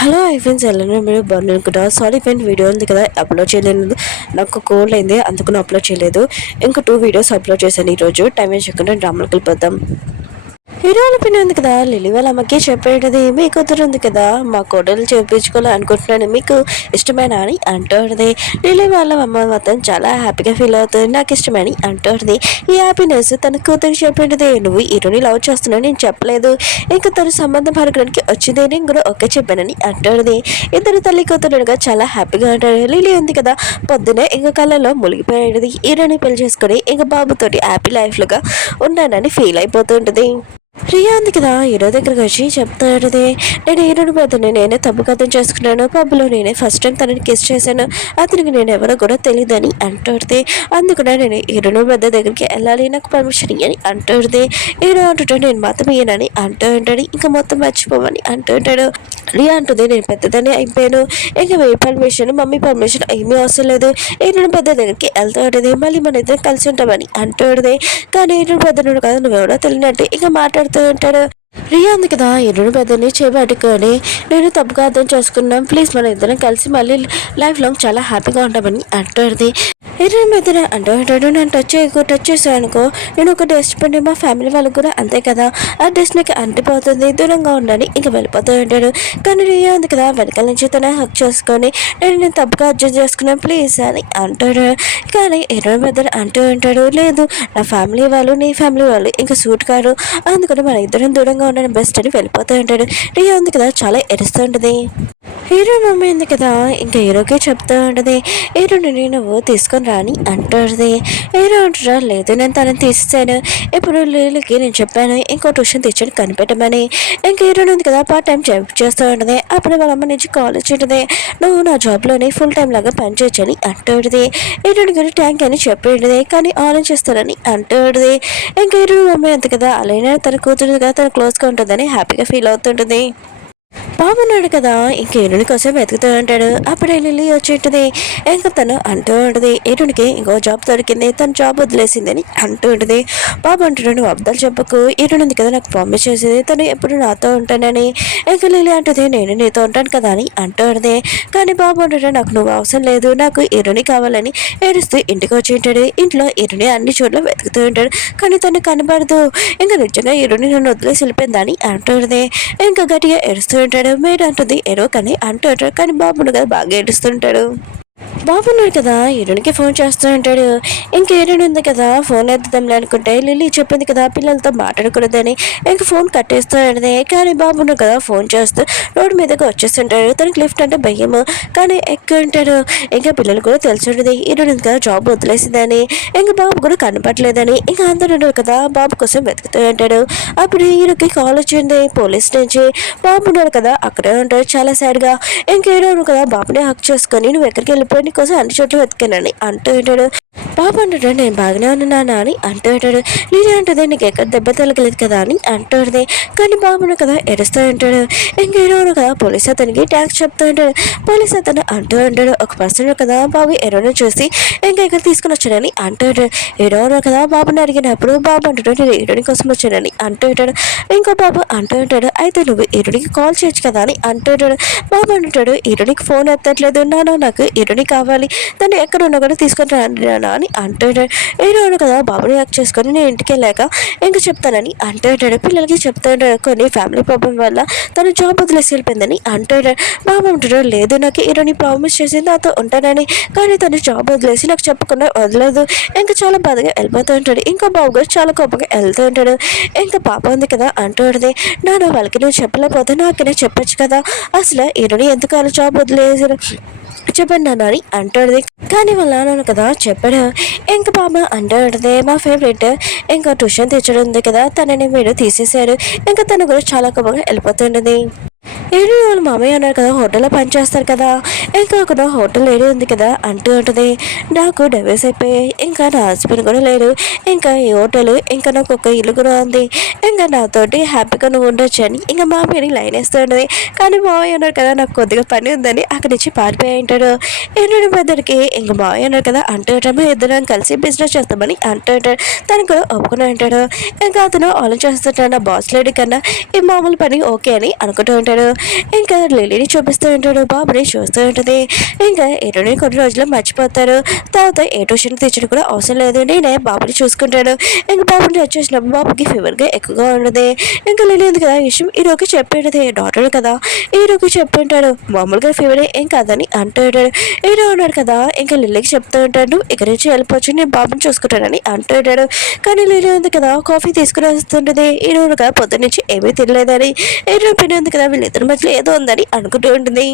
Hello friends ఎలా మీరు బాగున్నాను సారీ ఫ్రెండ్ వీడియో ఉంది కదా అప్లోడ్ చేయలేదు. నాకు కోల్డ్ అయింది అందుకని అప్లోడ్ చేయలేదు. ఇంకా 2 వీడియోస్ అప్లోడ్ చేశాను ఈరోజు. టైం వేస్ట్ చేయకుండా డ్రామాలకు వెళ్ళిపోతాం. హీరోల పిన్ ఉంది కదా లిల్లీ వాళ్ళ అమ్మకి చెప్పేటది మీ కూతురు ఉంది కదా మా కోడలు చేయించుకోవాలి అనుకుంటున్నాను మీకు ఇష్టమేనా అని అంటుంది. లిల్లీ వాళ్ళ అమ్మ మాత్రం చాలా హ్యాపీగా ఫీల్ అవుతుంది. నాకు ఇష్టమని అంటుంది. ఈ హ్యాపీనెస్ తన కూతురు చెప్పేటది. నువ్వు హీరోని లవ్ చేస్తున్నావు నేను చెప్పలేదు. ఇంకా తన సంబంధం పలకడానికి వచ్చింది నేను కూడా ఒకే చెప్పానని అంటుంది. ఇద్దరు తల్లి కూతురుగా చాలా హ్యాపీగా అంటారు. లిల్లీ ఉంది కదా పొద్దునే ఇంకా కళ్ళలో మునిగిపోయేది. హీరోని పెళ్లి చేసుకుని ఇంకా బాబుతోటి హ్యాపీ లైఫ్లుగా ఉన్నానని ఫీల్ అయిపోతుంటది. రియా ఉంది కదా హీరో దగ్గరకు వచ్చి చెప్తాడది. నేను హీరోని పోతాను నేనే తప్పుగా అర్థం చేసుకున్నాను. పబ్లో నేనే ఫస్ట్ టైం తనని కిస్ చేశాను. అతనికి నేను ఎవరో కూడా తెలియదని అంటుంది. అందుకనే నేను హీరోని పెద్ద దగ్గరికి వెళ్ళాలి నాకు పర్మిషన్ ఇయ్యని అంటుంది. హీరో అంటుంటాడు నేను మాత్రం ఇయ్యనని అంటూ ఉంటాడు. ఇంకా మొత్తం మర్చిపోమని అంటుంటాడు. రియా అంటుంది నేను పెద్దదాన్ని అయిపోయాను. ఇంకా మీ పర్మిషన్ మమ్మీ పర్మిషన్ ఏమీ అవసరం లేదు. హీరోని పెద్ద దగ్గరికి వెళ్తూ ఉంటుంది. మళ్ళీ మన ఇద్దరం కలిసి ఉంటామని అంటుంది. కానీ హీరోని పెద్దనుడు కదా నువ్వెవరో తెలియనట్టు ఇంకా మాట్లాడుతూ ఉంటాడు. రియా ఉంది కదా ఎరుడు పెద్దని చేపట్టుకొని నేను తప్పుగా అర్థం చేసుకున్నాం ప్లీజ్ మన ఇద్దరం కలిసి మళ్ళీ లైఫ్ లాంగ్ చాలా హ్యాపీగా ఉంటామని అంటుంది. ఎరుడు మెద్దన అంటాడు నేను టచ్ చేశాను అనుకో నేను ఒక డస్ట్ పండి మా ఫ్యామిలీ వాళ్ళకి కూడా అంతే కదా ఆ డస్ట్ నాకు అంటిపోతుంది దూరంగా ఉండని ఇంకా వెళ్ళిపోతూ ఉంటాడు. కానీ రియా ఉంది కదా వెనకాల నుంచి తన హక్ చేసుకొని నేను తప్పుగా అర్థం చేసుకున్నాను ప్లీజ్ అని అంటాడు. కానీ ఎరుడు మెద్దన అంటూ ఉంటాడు లేదు నా ఫ్యామిలీ వాళ్ళు నీ ఫ్యామిలీ వాళ్ళు ఇంకా సూట్ కారు అందుకని మన ఇద్దరం దూరంగా ఉండడం బెస్ట్ అని వెళ్ళిపోతూ ఉంటాడు. రియా ఉంది కదా చాలా ఎరుస్తూ ఉంటుంది. హీరో మమ్మీ ఉంది కదా ఇంకా హీరోకే చెప్తూ ఉంటుంది హీరోని నువ్వు తీసుకొని రాని అంటుంది. హీరో అంటారా లేదు నేను తనని తీసేసాను ఇప్పుడు లీలకి నేను చెప్పాను ఇంకో ట్యూషన్ టీచర్ని కనిపెట్టమని. ఇంకా హీరోని ఉంది కదా పార్ట్ టైం జాబ్ చేస్తూ ఉంటుంది. అప్పుడు వాళ్ళ అమ్మ నుంచి కాల్ వచ్చింటుంది నువ్వు నా జాబ్లోనే ఫుల్ టైం లాగా పనిచేయచ్చని అంటుంది. హీరోని కూడా ట్యాంక్ అని చెప్పేది కానీ ఆలోచిస్తానని అంటుంది. ఇంకా హీరో మమ్మీ ఉంది కదా అలానే తన కూతురు కదా తన క్లోజ్గా ఉంటుందని హ్యాపీగా ఫీల్ అవుతుంటుంది. బాగున్నాడు కదా ఇంక ఎరుని కోసం వెతుకుతూ ఉంటాడు. అప్పుడే లిల్లీ వచ్చేటది. ఇంకా తను అంటూ ఉంటుంది ఎరునికి ఇంకో జాబ్ దొరికింది తన జాబ్ వదిలేసిందని అంటూ ఉంటుంది. బాబు అంటాడు నువ్వు అబ్దాలు చెప్పకు ఎరునుంది కదా నాకు ప్రామిస్ చేసేది తను ఎప్పుడు నాతో ఉంటానని. ఇంకా లిల్లీ అంటుంది నేను నీతో ఉంటాను కదా అని అంటూ ఉంటుంది. కానీ బాబు అంటాడు నాకు నువ్వు అవసరం లేదు నాకు ఎరుని కావాలని ఏడుస్తూ ఇంటికి వచ్చి ఉంటాడు. ఇంట్లో ఎరుని అన్ని చోట్ల వెతుకుతూ ఉంటాడు కానీ తను కనబడదు. ఇంకా నిజంగా ఎరుని నన్ను వదిలేసి వెళ్ళిపోయిందని అంటుంది. ఇంకా గట్టిగా ఏడుస్తూ ఉంటాడు. మేడ అంటుంది ఎరో కానీ అంటాడు కానీ బాబును కదా బాగా ఏడుస్తుంటాడు. బాబున్నాడు కదా హీరోనికి ఫోన్ చేస్తూ ఉంటాడు. ఇంక హీరోయిన్ ఉంది కదా ఫోన్ ఎత్తుదాంలే అనుకుంటే లిల్లీ చెప్పింది కదా పిల్లలతో మాట్లాడకూడదని ఇంక ఫోన్ కట్టేస్తూ ఉంటుంది. కానీ బాబున్నాడు కదా ఫోన్ చేస్తూ రోడ్డు మీదకి వచ్చేస్తుంటాడు. తనకి లిఫ్ట్ అంటే భయము కానీ ఎక్కుంటాడు. ఇంకా పిల్లలు కూడా తెలిసి ఉంటుంది హీరోయిన్ కదా జాబ్ వదిలేసిందని ఇంకా బాబు కూడా కనపట్లేదని ఇంకా అందరూ ఉన్నారు కదా బాబు కోసం వెతుకుతూ ఉంటాడు. అప్పుడు హీరోకి కాల్ వచ్చింది పోలీస్ నుంచి. బాబున్నాడు కదా అక్కడే ఉంటాడు చాలా సాడ్గా. ఇంక హీరోను కదా బాబుని హక్ చేసుకొని నువ్వు ఎక్కడికి వెళ్ళిపోయి కోసం అన్ని చోట్ల వెతికానని అంటూ ఉంటాడు. బాబు అంటాడు నేను బాగానే ఉన్నానా అని అంటూ ఉంటాడు. లీలా అంటుంది నీకు ఎక్కడ దెబ్బ తగలేదు కదా అని అంటుంది. కానీ బాబును కదా ఎరుస్తూ ఉంటాడు. ఇంకెరోను కదా పోలీస్ అతనికి ట్యాక్స్ చెప్తూ ఉంటాడు. పోలీస్ అతను అంటూ ఉంటాడు ఒక పర్సన్ కదా బాబు ఎరోను చూసి ఇంకా ఇక్కడ తీసుకుని వచ్చానని అంటూ ఉంటాడు. ఎరోను కదా బాబుని అడిగినప్పుడు బాబు అంటాడు నేను ఎరుని కోసం వచ్చానని అంటూ ఉంటాడు. ఇంకో బాబు అంటూ ఉంటాడు అయితే నువ్వు ఎరునికి కాల్ చేయొచ్చు కదా అని అంటూ ఉంటాడు. బాబు అంటాడు ఎరునికి ఫోన్ ఎత్తట్లేదు నాకు ఎరుని కావాలి తను ఎక్కడ ఉన్నా కూడా తీసుకొని రానా అని అంటాడు. హీరోను కదా బాబుని యాక్ట్ చేసుకొని నేను ఇంటికి వెళ్ళాక ఇంకా చెప్తానని అంటాడు. పిల్లలకి చెప్తాడు కొన్ని ఫ్యామిలీ ప్రాబ్లం వల్ల తను జాబ్ వదిలేసి వెళ్ళిపోయిందని అంటాడు. బాబు అంటాడు లేదు నాకు హీరోని ప్రామిస్ చేసి నాతో ఉంటానని కానీ తను జాబ్ వదిలేసి నాకు చెప్పకుండా వదలదు ఇంకా చాలా బాధగా వెళ్ళిపోతూ ఉంటాడు. ఇంకా బాబు గారు చాలా కోపంగా వెళ్తూ ఉంటాడు. ఇంకా పాప ఉంది కదా అంటుంది నాన్న వాళ్ళకి నువ్వు చెప్పలేకపోతే నాకనే చెప్పొచ్చు కదా అసలు హీరోని ఎందుకు అలా జాబ్ వదిలేసారు చెప్పండి నాన్న అని అంటుంది. కానీ వాళ్ళ నాన్న కదా చెప్పాడు. ఇంకా బాబా అంటుంది మా ఫేవరెట్ ఇంకా ట్యూషన్ టీచర్ ఉంది కదా తనని మీరు తీసేశారు ఇంకా తను కూడా చాలా కోపంగా వెళ్ళిపోతుండేది. ఏడు వాళ్ళ మామయ్య అన్నారు కదా హోటల్లో పనిచేస్తారు కదా ఇంకా అక్కడ హోటల్ లేడీ ఉంది కదా అంటూ ఉంటుంది నాకు డైవర్స్ అయిపోయాయి ఇంకా నా హస్బెండ్ కూడా లేరు ఇంకా ఈ హోటల్ ఇంకా నాకు ఒక ఇల్లు కూడా ఉంది ఇంకా నాతోటి హ్యాపీగా నువ్వు ఉండొచ్చు అని ఇంకా మామయ్యని లైన్ వేస్తూ ఉంటుంది. కానీ మామయ్య అన్నారు కదా నాకు కొద్దిగా పని ఉందని అక్కడి నుంచి పారిపోయి ఉంటాడు. ఏడు పెద్దడికి ఇంకా మామయ్య అన్నారు కదా అంటూ ఉంటాము ఇద్దరం కలిసి బిజినెస్ చేస్తామని అంటూ ఉంటాడు. తను కూడా ఒప్పుకుని ఉంటాడు. ఇంకా అతను ఆలోచిస్తుంటాడు నా బాస్ లేడీ కన్నా ఈ మామూలు పని ఓకే అని అనుకుంటూ ఉంటాడు. ఇంకా లిలీని చూపిస్తూ ఉంటాడు, బాబుని చూస్తూ ఉంటుంది. ఇంకా హీరోని కొన్ని రోజులు మర్చిపోతారు. తర్వాత ఏ ట్యూషన్ టీచర్ కూడా అవసరం లేదు, నేనే బాబుని చూసుకుంటాను. ఇంకా బాబుని వచ్చేసినప్పుడు బాబుకి ఫీవర్గా ఎక్కువగా ఉండదు. ఇంకా లిలీ ఉంది కదా ఈ విషయం హీరోకి చెప్పేది, డాక్టర్ కదా హీరోకి చెప్పుంటాడు, మామూలుగా ఫీవర్ ఏం కాదని అంటూ ఉంటాడు. హీరో ఉన్నాడు కదా ఇంకా లిల్లీకి చెప్తూ ఉంటాడు, ఇక్కడి నుంచి వెళ్ళిపోవచ్చు, నేను బాబుని చూసుకుంటానని అంటూ ఉంటాడు. కానీ లిల్లీ ఉంది కదా కాఫీ తీసుకుని వస్తుంటుంది. హీరో కదా పొద్దున్న నుంచి ఏమీ తినలేదని, హీరో పిన్ ఉంది కదా వీళ్ళిద్దరి మధ్యలో ఏదో ఉందని అనుకుంటూ ఉంటుంది.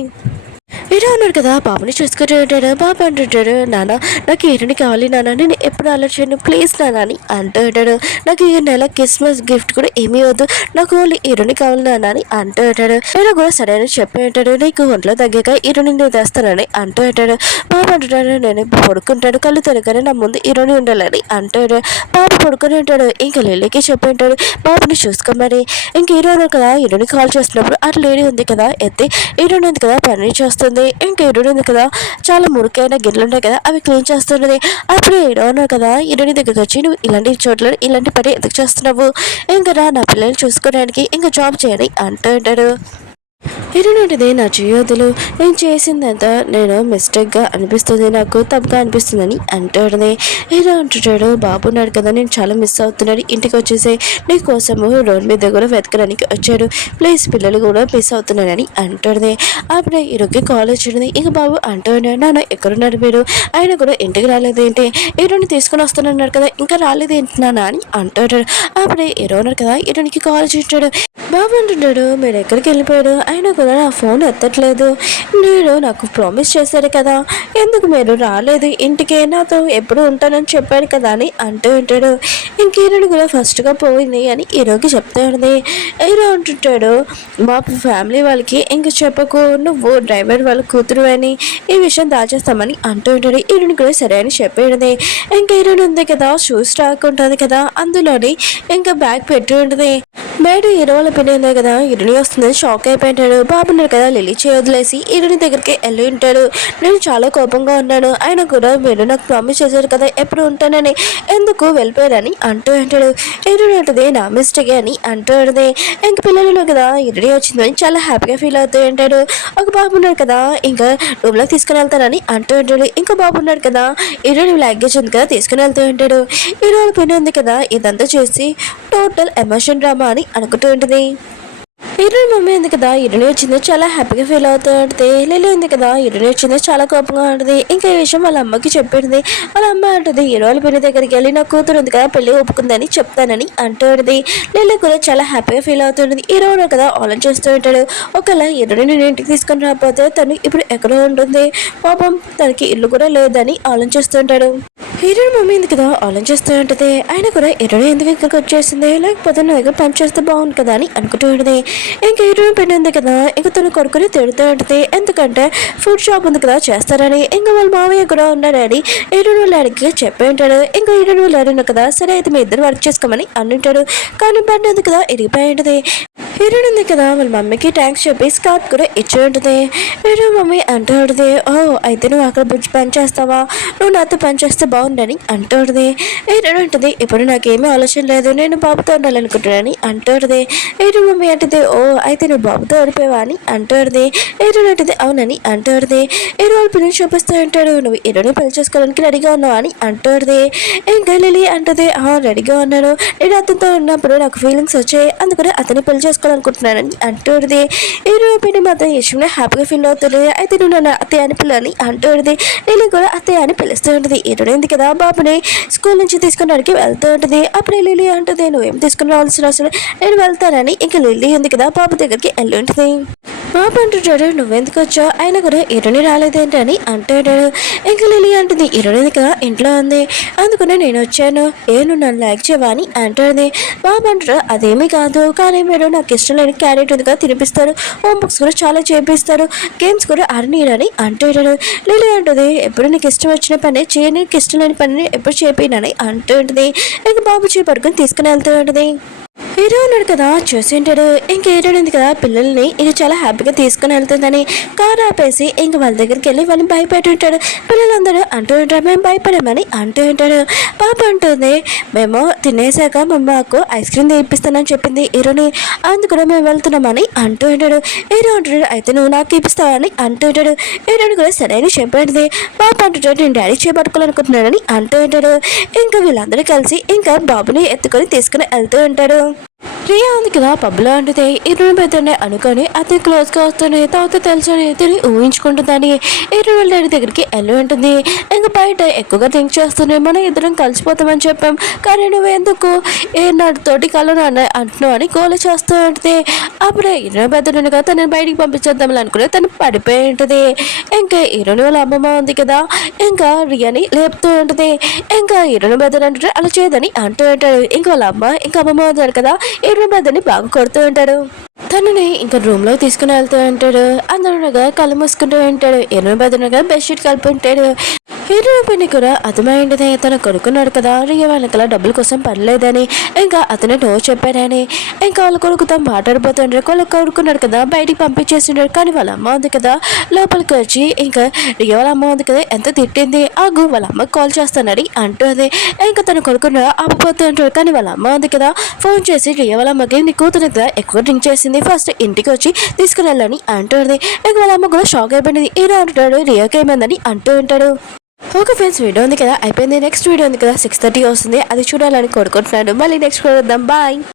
హీరో ఉన్నాడు కదా బాబుని చూసుకుంటూ ఉంటాడు. బాబు అంటుంటాడు, నాన్న నాకు హీరోని కావాలి నాన్న, నేను ఎప్పుడు ఆలోచన ప్లీజ్ నాన్న అని అంటూ ఉంటాడు. నాకు ఈ నెల క్రిస్మస్ గిఫ్ట్ కూడా ఏమీ వద్దు, నాకు ఓన్లీ హీరోని కావాలి నాన్న అని అంటూ ఉంటాడు. హీరో కూడా సరే అని చెప్పి ఉంటాడు, నీకు ఒంట్లో తగ్గాక హీరోని నేను తెస్తానని అంటూ ఉంటాడు. బాబు అంటుంటాడు, నేను ఇప్పుడు పడుకుంటాడు, కళ్ళు తెరగానే నా ముందు హీరోని ఉండాలని అంటాడు. బాబు పడుకుని ఉంటాడు. ఇంకా లిల్లీకి చెప్పి ఉంటాడు, బాబుని చూసుకోమని. ఇంక హీరో కదా హీరోని కాల్ చేస్తున్నప్పుడు అటు లేడీ ఉంది కదా ఎత్తి హీరోని ఉంది కదా పని చేస్తుంది. ఇంకా హీరోని ఉంది కదా చాలా మురికైన గిన్నెలు ఉంటాయి కదా అవి క్లీన్ చేస్తున్నది. అప్పుడు హీరో ఉన్నాడు కదా హీరోని దగ్గరికి వచ్చి, నువ్వు ఇలాంటి చోట్ల ఇలాంటి పని ఎందుకు చేస్తున్నావు, ఇంకా నా పిల్లల్ని చూసుకోవడానికి ఇంకా జాబ్ చేయని అంటూ ఉంటాడు. హీరోయిన్ నా చేయొద్దులు, నేను చేసిందంతా నేను మిస్టేక్గా అనిపిస్తుంది, నాకు తప్పుగా అనిపిస్తుందని అంటాడు. హీరో అంటుంటాడు, బాబు ఉన్నాడు కదా నేను చాలా మిస్ అవుతున్నాడు, ఇంటికి వచ్చేసి నీ కోసము రోడ్ మీద కూడా వెతకడానికి వచ్చాడు, ప్లీజ్ పిల్లలు కూడా మిస్ అవుతున్నానని అంటాడు. అప్పుడే హీరోకి కాల్ వచ్చింది. ఇక బాబు అంటాడు, నాన్న ఎక్కడున్నారు మీరు, ఆయన కూడా ఇంటికి రాలేదేంటి, హీరోని తీసుకుని వస్తానన్నారు కదా ఇంకా రాలేదేంటి నాన్న అని అంటాడు. అప్పుడే హీరో ఉన్నారు కదా హీరోనికి కాల్ చేస్తాడు. బాబు అంటున్నాడు, మీరు ఎక్కడికి వెళ్ళిపోయాడు, అయినా కూడా నా ఫోన్ ఎత్తట్లేదు, నేను నాకు ప్రామిస్ చేశారు కదా, ఎందుకు మీరు రాలేదు ఇంటికి, నాతో ఎప్పుడు ఉంటానని చెప్పారు కదా అని అంటూ ఉంటాడు. ఇంకేనాడు కూడా ఫస్ట్గా పోయింది అని హీరోకి చెప్తాడు. హీరో అంటుంటాడు, మా ఫ్యామిలీ వాళ్ళకి ఇంక చెప్పకు, నువ్వు డ్రైవర్ వాళ్ళ కూతురు అని ఈ విషయం దాచేస్తామని అంటూ ఉంటాడు. హీరోని కూడా సరే అని చెప్పేది. ఇంకా హీరోని ఉంది కదా షూస్ స్టాక్ ఉంటుంది కదా అందులోని ఇంకా బ్యాగ్ పెట్టి ఉంటుంది. బయట హీరో వాళ్ళ పిల్లలు కదా హీరోని వస్తుందని షాక్ అయిపోయింటాడు. బాబున్నారు కదా లిల్లీ వదిలేసి హీరోని దగ్గరికి వెళ్ళి ఉంటాడు. నేను చాలా కోపంగా ఉన్నాను, ఆయన కూడా మీరు నాకు ప్రామిస్ చేశారు కదా ఎప్పుడు ఉంటానని, ఎందుకు వెళ్ళిపోయారని అంటూ ఉంటాడు. హీరోని అంటది, నా మిస్టేక్ అని అంటూ ఉంటుంది. ఇంక పిల్లలు కదా హీరోని వచ్చిందని చాలా హ్యాపీగా ఫీల్ అవుతూ ఉంటాడు. ఒక బాబు ఉన్నాడు కదా ఇంకా రూమ్లోకి తీసుకుని వెళ్తానని అంటూ ఉంటాడు. ఇంకా బాబు ఉన్నాడు కదా హీరోని లగేజ్ ఉంది కదా తీసుకుని వెళ్తూ ఉంటాడు. హీరో పిన్ ఉంది కదా ఇదంతా చేసి టోటల్ ఎమోషన్ డ్రామా అని అనుకుంటూ ఉంటుంది. హీరోయిన్ మమ్మీ ఉంది కదా హీరోని వచ్చింది చాలా హ్యాపీగా ఫీల్ అవుతూ ఉంటుంది. లిల్లీ ఉంది కదా హీరోని వచ్చింది చాలా కోపంగా ఉంటుంది. ఇంకా ఈ విషయం వాళ్ళ అమ్మకి చెప్పింది. వాళ్ళ అమ్మ అంటుంది, హీరో వాళ్ళ పిన్ని దగ్గరికి వెళ్ళి నా కూతురు ఉంది కదా పెళ్లి ఒప్పుకుందని చెప్తానని అంటుంది. లిల్లీ కూడా చాలా హ్యాపీగా ఫీల్ అవుతుంది. హీరో కదా ఆలోచన చేస్తూ ఉంటాడు, ఒకవేళ హీరోని నేను ఇంటికి తీసుకొని రాకపోతే తను ఇప్పుడు ఎక్కడో ఉంటుంది, పాపం తనకి ఇల్లు కూడా లేదని ఆలోచిస్తుంటాడు. హీరోయిన్ మమ్మీ ఉంది కదా ఆలోచిస్తూ ఉంటుంది, ఆయన కూడా హీరోని ఎందుకు ఇక్కడికి వచ్చేసింది, లేకపోతే నా దగ్గర పని చేస్తే బాగుంది కదా అని అనుకుంటూ ఉంటుంది. ఇంకా హీరోయిన్ పెన్ ఉంది కదా ఇంకా తను కొడుకుని తిడుతూ ఉంటుంది, ఎందుకంటే ఫుడ్ షాప్ ఉంది కదా చేస్తారని. ఇంకా వాళ్ళ మామయ్య కూడా ఉన్నారని హీరోయిన్ వాళ్ళ డాడీకి చెప్పి ఉంటాడు. ఇంకా హీరోయిన్ వాళ్ళ డాడీ ఉన్నా కదా సరే అయితే మీ ఇద్దరు వర్క్ చేసుకోమని అంటుంటాడు. కానీ బండి ఉంది కదా ఇరిగిపోయి ఉంటుంది. హీరోయిన్ ఉంది కదా వాళ్ళ మమ్మీకి థ్యాంక్స్ చెప్పి స్కార్ట్ కూడా ఇచ్చి ఉంటుంది. హీరో మమ్మీ అంటూ ఉంటుంది, ఓ అయితే నువ్వు అక్కడ బుజ్జి పని చేస్తావా, నువ్వు నాతో పని చేస్తే బాగుండని అంటూ ఉంటుంది. హీరోయిన్ ఉంటుంది, ఇప్పుడు నాకేమీ ఆలోచన లేదు, నేను బాబుతో ఉండాలనుకుంటున్నానని అంటూ ఉంటుంది. హీరో మమ్మీ అంటుంది, ఓ అయితే నువ్వు బాబుతో ఓడిపోయావా అని అంటూ ఉంటుంది. హీరోయిన్ ఉంటుంది, అవునని అంటూ ఉంటుంది. హీరో వాళ్ళ పిల్లలు చూపిస్తూ ఉంటాడు, నువ్వు హీరోని పెళ్లి చేసుకోవడానికి రెడీగా ఉన్నావు అని అంటూ ఉంటుంది. ఇంకా లిల్లీ అంటుంది, రెడీగా ఉన్నాను, నేను అతనితో ఉన్నప్పుడు నాకు ఫీలింగ్స్ వచ్చాయి, అందుకని అతన్ని పెళ్లి చేసుకోవాలనుకుంటున్నానని అంటుంది. హీరో పిన్ని మాత్రం ఈ విషయంలో హ్యాపీగా ఫీల్ అవుతుంది. అయితే నువ్వు నన్ను అత్తయ్య అని పిల్లని అంటుంది. లిల్లీ కూడా అత్తయ్య అని పిలుస్తూ ఉంటుంది. హీరోయిన్ ఉంది కదా బాబుని స్కూల్ నుంచి తీసుకురావడానికి వెళ్తూ ఉంటుంది. అప్పుడు లిల్లీ అంటుంది, నువ్వేం తీసుకుని రావాల్సిన అవసరం నేను వెళ్తానని. ఇంకా లిల్లీ ఉంది కదా బాబు దగ్గరికి వెళ్ళి ఉంటుంది. బాబు అంటుంటాడు, నువ్వెందుకు వచ్చావు, ఆయన కూడా హీరోని రాలేదేంటి అని అంటాడు. ఇంకా లిల్లీ అంటుంది, హీరోయిన్ కదా ఇంట్లో ఉంది, అందుకనే నేను వచ్చాను, నువ్వు నన్ను లైక్ చేయవా అని అంటుంది. బాబు అంటాడు, అదేమీ కాదు, కానీ మీరు నాకు ఇష్టం లేని క్యారెట్ ఉంది కదా తినిపిస్తారు, హోంవర్క్స్ కూడా చాలా చేపిస్తారు, గేమ్స్ కూడా ఆడనీయని అంటాడు. లిల్లీ అంటుంది, ఎప్పుడు నీకు ఇష్టం వచ్చిన పని చేయ, నీకు ఇష్టం లేని పనిని ఎప్పుడు చేపినని అంటుంటుంది. ఇంకా బాబు చేపడుకుని తీసుకుని వెళ్తూ ఉంటుంది. హీరో ఉన్నాడు కదా చూసింటాడు. ఇంక హీరో ఉంది కదా పిల్లల్ని ఇది చాలా హ్యాపీగా తీసుకుని వెళ్తుందని కారు ఆపేసి ఇంక వాళ్ళ దగ్గరికి వెళ్ళి వాళ్ళని భయపెట్టి ఉంటాడు. పిల్లలందరూ అంటూ ఉంటారు మేము భయపడమని అంటూ ఉంటాడు. పాప అంటుంది మేము తినేసాక మాకు ఐస్ క్రీమ్ తీపిస్తానని చెప్పింది హీరోని, అందుకనే మేము వెళ్తున్నామని అంటూ ఉంటాడు. హీరో అంటాడు అయితే నువ్వు నాకు ఇప్పిస్తావని అంటూ ఉంటాడు. హీరోని కూడా సరైన చెప్పేది. పాప అంటుంటాడు నేను డాడీ చేపట్టుకోవాలనుకుంటున్నానని అంటూ ఉంటాడు. ఇంకా వీళ్ళందరూ కలిసి ఇంకా బాబుని ఎత్తుకొని తీసుకుని వెళ్తూ ఉంటాడు. రియా ఉంది కదా పబ్లో అంటుంది ఇరుడు పెద్దనే అనుకొని అతను క్లోజ్గా వస్తుంది తర్వాత తెలుసని తిరిగి ఊహించుకుంటుందని ఇరుడు డాడీ దగ్గరికి వెళ్ళి ఉంటుంది. ఇంకా బయట ఎక్కువగా థింక్ చేస్తుంది మనం ఇద్దరం కలిసిపోతామని చెప్పాం కానీ నువ్వు ఎందుకు నాతోటి కళ్ళు అంటున్నావు అని గోల చేస్తూ ఉంటుంది. అప్పుడే ఇరుడు పెద్దను కదా తనని బయటికి పంపించేద్దామని అనుకుని తను పడిపోయి ఉంటుంది. ఇంకా ఇరుని వాళ్ళ అమ్మమ్మ ఉంది కదా ఇంకా రియాని లేపుతూ ఉంటుంది. ఇంకా ఇరుని పెద్దలు అంటే అలా చేయదని అంటూ ఉంటాడు. ఇంకా వాళ్ళ అమ్మ ఇంకా అమ్మమ్మ ఉంటారు కదా ఇరుని పెద్దని బాగా కొడుతూ ఉంటాడు. తనని ఇంకా రూమ్ లో తీసుకుని వెళ్తూ ఉంటాడు. అందరుగా కళ్ళు మూసుకుంటూ ఉంటాడు. ఇరుని పెద్దనుగా బెడ్షీట్ కలిపి ఉంటాడు. హీరో పని కూడా అర్థమైంది తన కొడుకున్నాడు కదా రియా వాళ్ళకలా డబ్బుల కోసం పడలేదని ఇంకా అతను నో చెప్పాడని ఇంకా వాళ్ళ కొడుకుతో మాట్లాడిపోతుండ్రు. వాళ్ళ కొడుకున్నాడు కదా బయటికి పంపించేసిండ్రు. కానీ వాళ్ళ అమ్మ ఉంది కదా లోపలికి వచ్చి ఇంకా రియా వాళ్ళ అమ్మ ఉంది కదా ఎంత తిట్టింది ఆగు వాళ్ళ అమ్మకి కాల్ చేస్తానని అంటుంది. ఇంకా తన కొడుకున్న ఆగిపోతుంటాడు. కానీ వాళ్ళ అమ్మ ఉంది కదా ఫోన్ చేసి రియా వాళ్ళ అమ్మకి నీ కూతురు కదా ఎక్కువ డ్రింక్ చేసింది ఫస్ట్ ఇంటికి వచ్చి తీసుకుని వెళ్ళని అంటుంది. ఇంకా వాళ్ళ అమ్మ కూడా షాక్ అయిపోయింది. హీరో అంటాడు రియాకి ఏమైందని అంటూ ఉంటాడు. ఓకే ఫ్రెండ్స్ వీడియో ఉంది కదా అయిపోయింది. నెక్స్ట్ వీడియో ఉంది కదా 6:30 వస్తుంది అది చూడాలని కోరుకుంటున్నాను. మళ్ళీ నెక్స్ట్ చూద్దాం బాయ్.